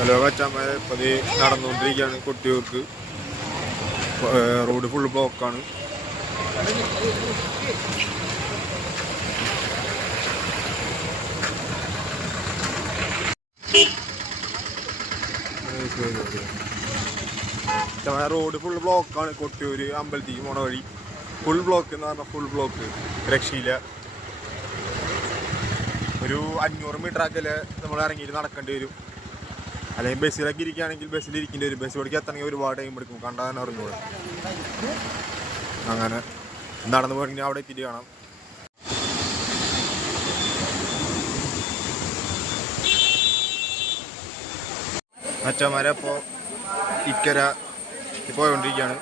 Hello മച്ചാന്മാരെ, ഇപ്പോൾ നടന്നുകൊണ്ടിരിക്കുകയാണ് കൊട്ടിയൂർക്ക്. Road full ബ്ലോക്കാണ്. റോഡ് ഫുൾ ബ്ലോക്കാണ്. കൊട്ടിയൂര് അമ്പലത്തേക്ക് പോണ വഴി ഫുൾ ബ്ലോക്ക് എന്ന് പറഞ്ഞാൽ ഫുൾ ബ്ലോക്ക്, രക്ഷയില്ല. ഒരു 500 മീറ്റർ ആക്കല്ലേ നമ്മൾ ഇറങ്ങിയിട്ട് നടക്കേണ്ടി വരും. അല്ലെങ്കിൽ ബസ്സിലൊക്കെ ഇരിക്കുകയാണെങ്കിൽ ബസ്സിലിരിക്കേണ്ടി വരും. ബസ് ഓടിക്ക് എത്തണമെങ്കിൽ ഒരുപാട് ടൈം എടുക്കും, കണ്ടാൽ തന്നെ അറിഞ്ഞൂടെ. അങ്ങനെ നടന്നു പോകണമെങ്കിൽ അവിടെ എത്തിയിട്ട് കാണാം. മച്ചന്മാരെ അപ്പോൾ ഇക്കര പോയോണ്ടിരിക്കുകയാണ്.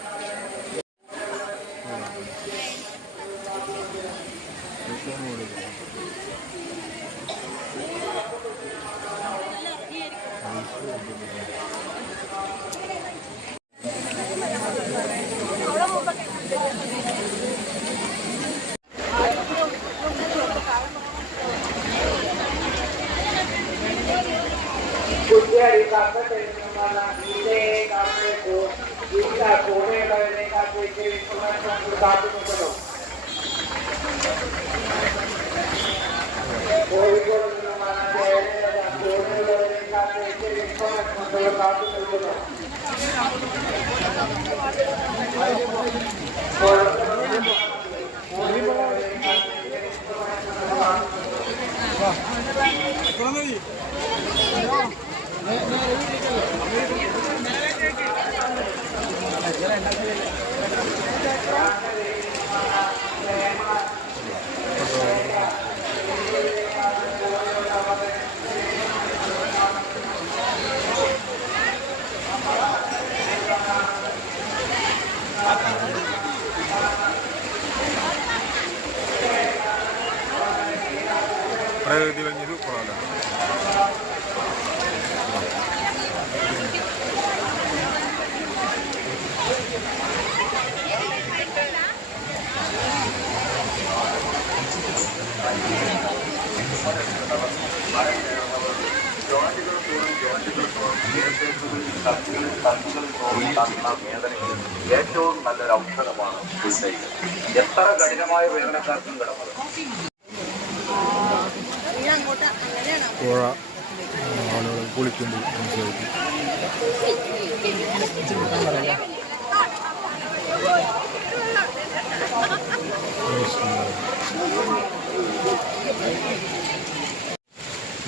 പ്രകൃതി ഭംഗി സൂപ്പറാണ്. ഏറ്റവും നല്ലൊരു ഔഷധമാണ് എത്ര കഠിനമായ വേദനക്കാർക്കും കിടന്നത്. പുഴ ആളുകൾ കുളിക്കുമ്പോൾ മനസ്സിലാക്കി.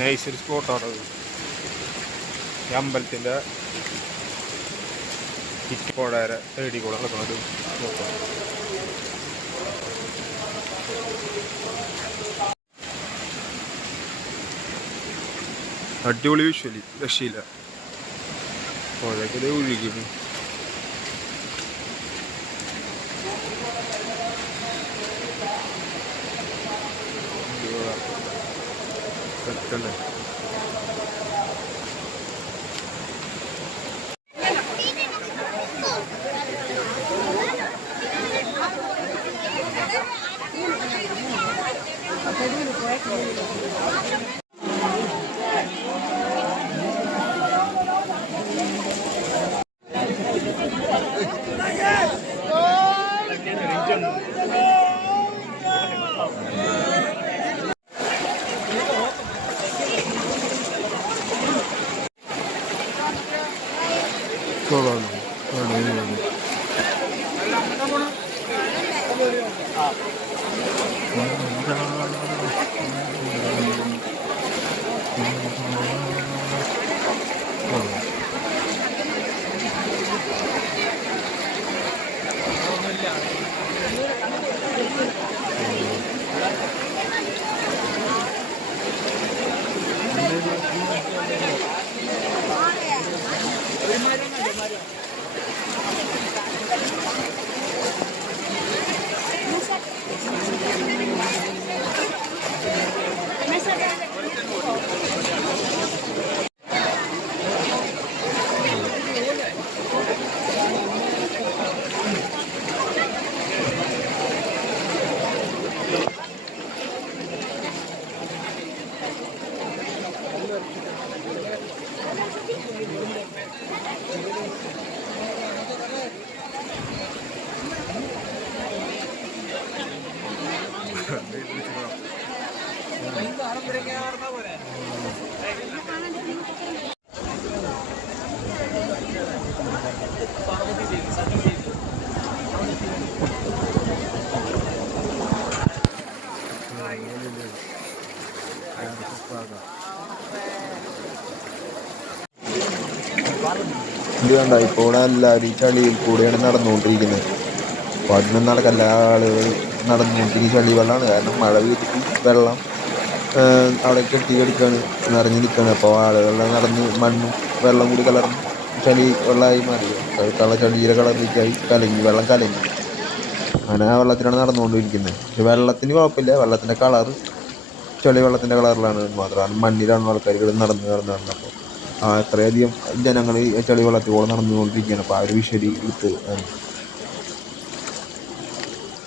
നൈസൊരു സ്പോട്ടാണത്. ഈ അമ്പലത്തിൻ്റെ പുഴയുടെ സൈഡിൽ കൂടെ നടക്കുന്നൊരു സ്പോട്ടാണ്. അടിപൊളി വിഷ്വലി, രക്ഷയില്ല. പുഴയ്ക്കത് ഒഴുകിയിരുന്നു. സെറ്റല്ലേ. ഇത് കണ്ട ഇപ്പോൾ ഇവിടെ എല്ലാവരും ഈ ചളിയിൽ കൂടെയാണ് നടന്നുകൊണ്ടിരിക്കുന്നത്. അപ്പോൾ അതിനൊന്നും നടക്കാൻ എല്ലാ ആളുകൾ നടന്നുകൊണ്ടിരിക്കുന്ന ചളി വെള്ളമാണ്. കാരണം മഴ പെയ്തിട്ട് വെള്ളം അവിടെ കെട്ടി കിടക്കുകയാണ്, നിറഞ്ഞു നിൽക്കുകയാണ്. അപ്പോൾ ആളുകളെല്ലാം നടന്ന് മണ്ണും വെള്ളം കൂടി കലർന്ന് ചളി വെള്ളമായി മാറി. ചളിയുടെ കളറിലേക്കായി കലങ്ങി, വെള്ളം കലങ്ങി. അങ്ങനെ ആ വെള്ളത്തിലാണ് നടന്നുകൊണ്ടിരിക്കുന്നത്. പക്ഷെ വെള്ളത്തിന് കുഴപ്പമില്ല, വെള്ളത്തിൻ്റെ കളറ് ചെളി വെള്ളത്തിൻ്റെ കളറിലാണ് മാത്രമാണ്. മണ്ണിലാണ് ആൾക്കാർ നടന്നപ്പോൾ അത്രയധികം ജനങ്ങൾ ഈ ചെളി വെള്ളത്തിൽ കൂടെ നടന്നുകൊണ്ടിരിക്കുകയാണ്. അപ്പോൾ ആ ഒരു വിഷയം എടുത്ത്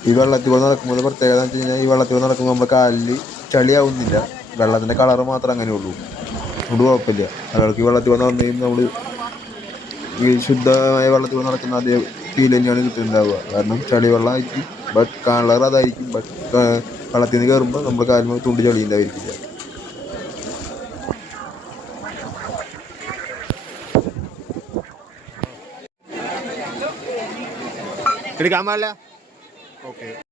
ഈ വെള്ളത്തിൽ കൂടെ നടക്കുമ്പോൾ പ്രത്യേകത എന്ന് വെച്ച് കഴിഞ്ഞാൽ, ഈ വെള്ളത്തിൽ കൂടെ നടക്കുമ്പോൾ നമ്മുടെ കാലിൽ ചളിയാവുന്നില്ല, വെള്ളത്തിൻ്റെ കളറ് മാത്രമേ അങ്ങനെ ഉള്ളൂ. അതുകൊണ്ട് കുഴപ്പമില്ല. ഒരാൾക്ക് ഈ വെള്ളത്തിൽ കൂടെ നടന്നു കഴിയുമ്പോൾ നമ്മൾ ഈ ശുദ്ധമായ വെള്ളത്തിൽ കൂടെ നടക്കുന്ന അതേ ഫീൽ തന്നെയാണ് കിട്ടുന്നുണ്ടാവുക. കാരണം ചളി വെള്ളമായിരിക്കും, ബട്ട് കളർ അതായിരിക്കും. ബട്ട് വെള്ളത്തിൽ നിന്ന് കയറുമ്പോൾ നമ്മുടെ കാലിൽ തുണ്ട് ചളി ഉണ്ടായിരിക്കില്ല. എടുക്കാൻ പാടില്ല. ഓക്കെ.